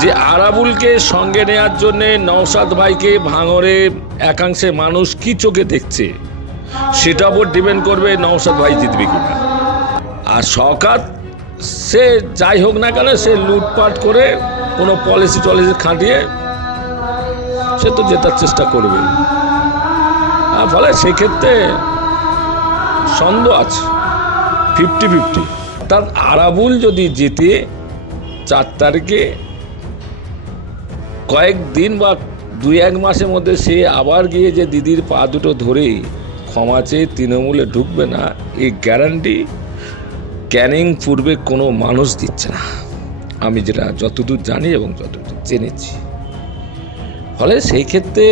যে আরাবুলকে সঙ্গে নেওয়ার জন্য নওশাদ ভাইকে ভাঙরে একাংশে মানুষ কি চোখে দেখছে সেটার উপর ডিপেন্ড করবে নওশাদ ভাই জিতবে কিনা। আর শওকত সে যাই হোক না কেন সে লুটপাট করে কোনো পলিসি খাটিয়ে সে তো জেতার চেষ্টা করবে। ফলে সেক্ষেত্রে সন্দেহ আছে 50-50। অর্থাৎ আরাবুল যদি জিতে 4 তারিখে কয়েকদিন বা 2-1 মাসের মধ্যে সে আবার গিয়ে যে দিদির পা দুটো ধরেই ক্ষমা চেয়ে তৃণমূলে ঢুকবে না, এই গ্যারান্টি ক্যানিং পূর্বে কোনো মানুষ দিচ্ছে না, আমি যেটা যতদূর জানি এবং যতদূর জেনেছি। ফলে সেই ক্ষেত্রে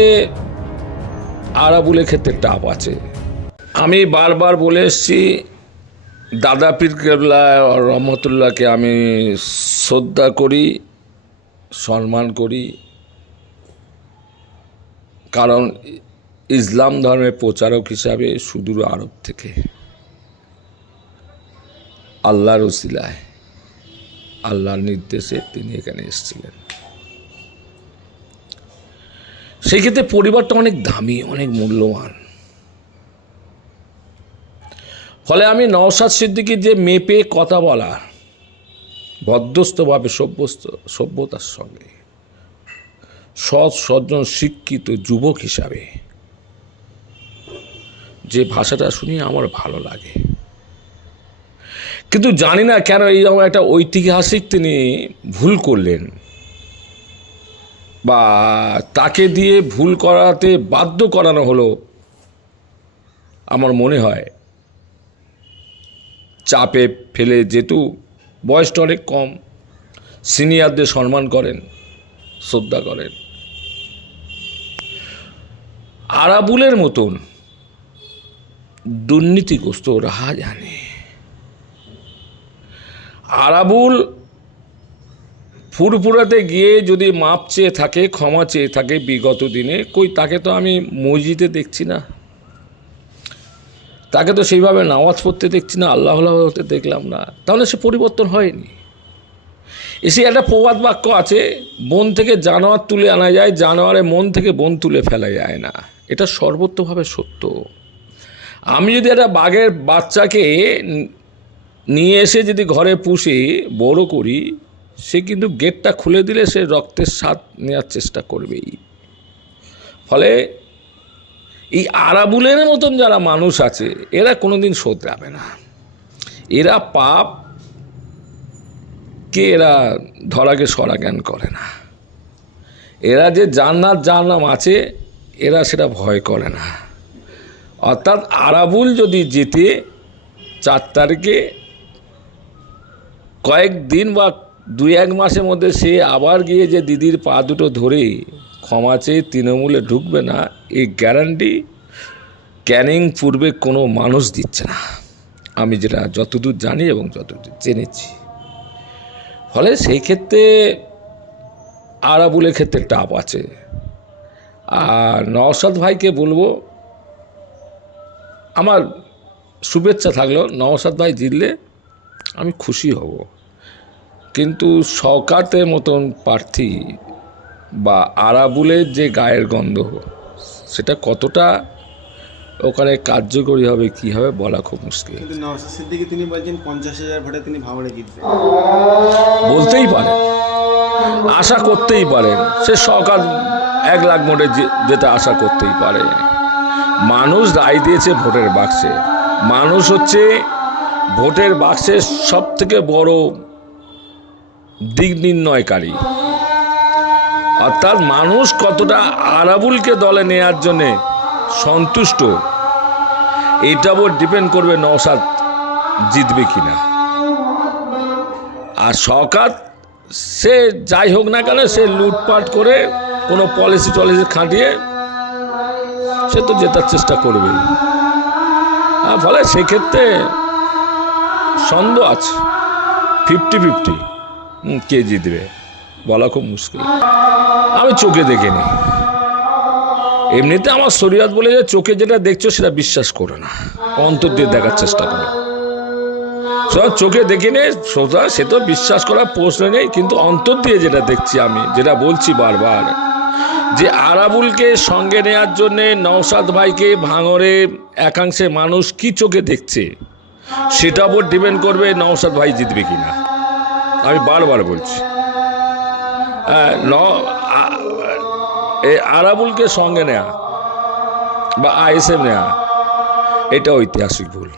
আরাবুলের ক্ষেত্রে টাপ আছে। আমি বারবার বলে এসেছি, দাদা পীর কেবলা রহমতুল্লাহকে আমি শ্রদ্ধা করি, সম্মান করি, কারণ ইসলাম ধর্মের প্রচারক হিসাবে সুদূর আরব থেকে আল্লাহর ওসিলায় আল্লাহর নির্দেশে তিনি এখানে এসেছিলেন। সেই ক্ষেত্রে পরিবারটা অনেক দামি, অনেক মূল্যবান। ফলে আমি নওশাদ সিদ্দিকীর যে মেপে কথা বলা, ভদ্রস্থভাবে সভ্যতার সঙ্গে সৎ সজ্জন শিক্ষিত যুবক হিসাবে যে ভাষাটা শুনি আমার ভালো লাগে। কিন্তু জানি না কেন এইরকম একটা ঐতিহাসিক তিনি ভুল করলেন, বা তাকে দিয়ে ভুল করাতে বাধ্য করানো হলো। আমার মনে হয় চাপে ফেলে, যেহেতু বয়সটা অনেক কম, সিনিয়রদের সম্মান করেন, শ্রদ্ধা করেন। আরাবুলের মতন দুর্নীতিগ্রস্ত রাহা জানে। আরাবুল ফুরফুরাতে গিয়ে যদি মাপ চেয়ে থাকে, ক্ষমা চেয়ে থাকে বিগত দিনে, কই তাকে তো আমি মসজিদে দেখছি না, তাকে তো সেইভাবে নামাজ পড়তে দেখছি না, আল্লাহ হতে দেখলাম না। তাহলে সে পরিবর্তন হয়নি। এসে একটা প্রবাদ বাক্য আছে, বন থেকে জানোয়ার তুলে আনা যায়, জানোয়ারে মন থেকে বন তুলে ফেলা যায় না। এটা সর্বত্রভাবে সত্য। আমি যদি একটা বাঘের বাচ্চাকে নিয়ে এসে যদি ঘরে পুষে বড় করি, সে কিন্তু গেটটা খুলে দিলে সে রক্তের স্বাদ নেওয়ার চেষ্টা করবেই। ফলে এই আরাবুলের মতন যারা মানুষ আছে, এরা কোনোদিন শোধরাবে না। এরা পাপ কে এরা ধরাকে সরা জ্ঞান করে না। এরা যে জান্নাত জাহান্নাম আছে, এরা সেটা ভয় করে না। অর্থাৎ আরাবুল যদি জিতে 4 তারিখে কয়েকদিন বা 2-1 মাসের মধ্যে সে আবার গিয়ে যে দিদির পা দুটো ধরেই ক্ষমা চেয়ে তৃণমূলে ঢুকবে না, এই গ্যারান্টি ক্যানিং পূর্বে কোনো মানুষ দিচ্ছে না, আমি যেটা যতদূর জানি এবং যতদূর জেনেছি। ফলে সেই ক্ষেত্রে আরাবুলের ক্ষেত্রে টাপ আছে। আর নওশাদ ভাইকে বলবো, আমার শুভেচ্ছা থাকলো, নওশাদ ভাই জিতলে আমি খুশি হব। কিন্তু শওকতের মতন প্রার্থী বা আরাবুলের যে গায়ের গন্ধ, সেটা কতটা ওখানে কার্যকরী হবে, কি হবে বলা খুব মুশকিল। কিন্তু নওশাদ সিদ্দিকী তিনি বলছেন 50,000 ভোটে তিনি ভাঙড়ে জিতবেন। বলতেই পারে, আশা করতেই পারেন। সে শওকত 1 লাখ ভোটে যেটা আশা করতেই পারে। মানুষ রায় দিয়েছে ভোটের বাক্সে। মানুষ হচ্ছে ভোটের বাক্সের সব থেকে বড় দিক নির্ণয়কারী। অর্থাৎ মানুষ কতটা আরাবুলকে দলে নেওয়ার জন্যে সন্তুষ্ট, এটার উপর ডিপেন্ড করবে নওশাদ জিতবে কিনা। আর শওকত সে যাই হোক না কেন সে লুটপাট করে কোনো পলিসি খাটিয়ে সে তো জেতার চেষ্টা করবেই। ফলে সেক্ষেত্রে সন্দেহ আছে 50-50 কে জিতবে বলা খুব মুশকিল। আমি চোখে দেখিনি। এমনিতে আমার শরীয়ত বলে যে চোখে যেটা দেখছো সেটা বিশ্বাস করো না, অন্তর দিয়ে দেখার চেষ্টা করো। সব চোখে দেখিনি সোজা, সে তো বিশ্বাস করার প্রশ্ন নেই, কিন্তু অন্তর দিয়ে যেটা দেখছি, আমি যেটা বলছি বারবার, যে আরাবুলকে সঙ্গে নেওয়ার জন্যে নওশাদ ভাইকে ভাঙড়ে একাংশের মানুষ কি চোখে দেখছে, সেটা ওপর ডিপেন্ড করবে নওশাদ ভাই জিতবে কিনা। আমি বারবার বলছি, আরাবুলকে সঙ্গে নেয়া বা আইএসএফ নেয়া এটা ঐতিহাসিক ভুল।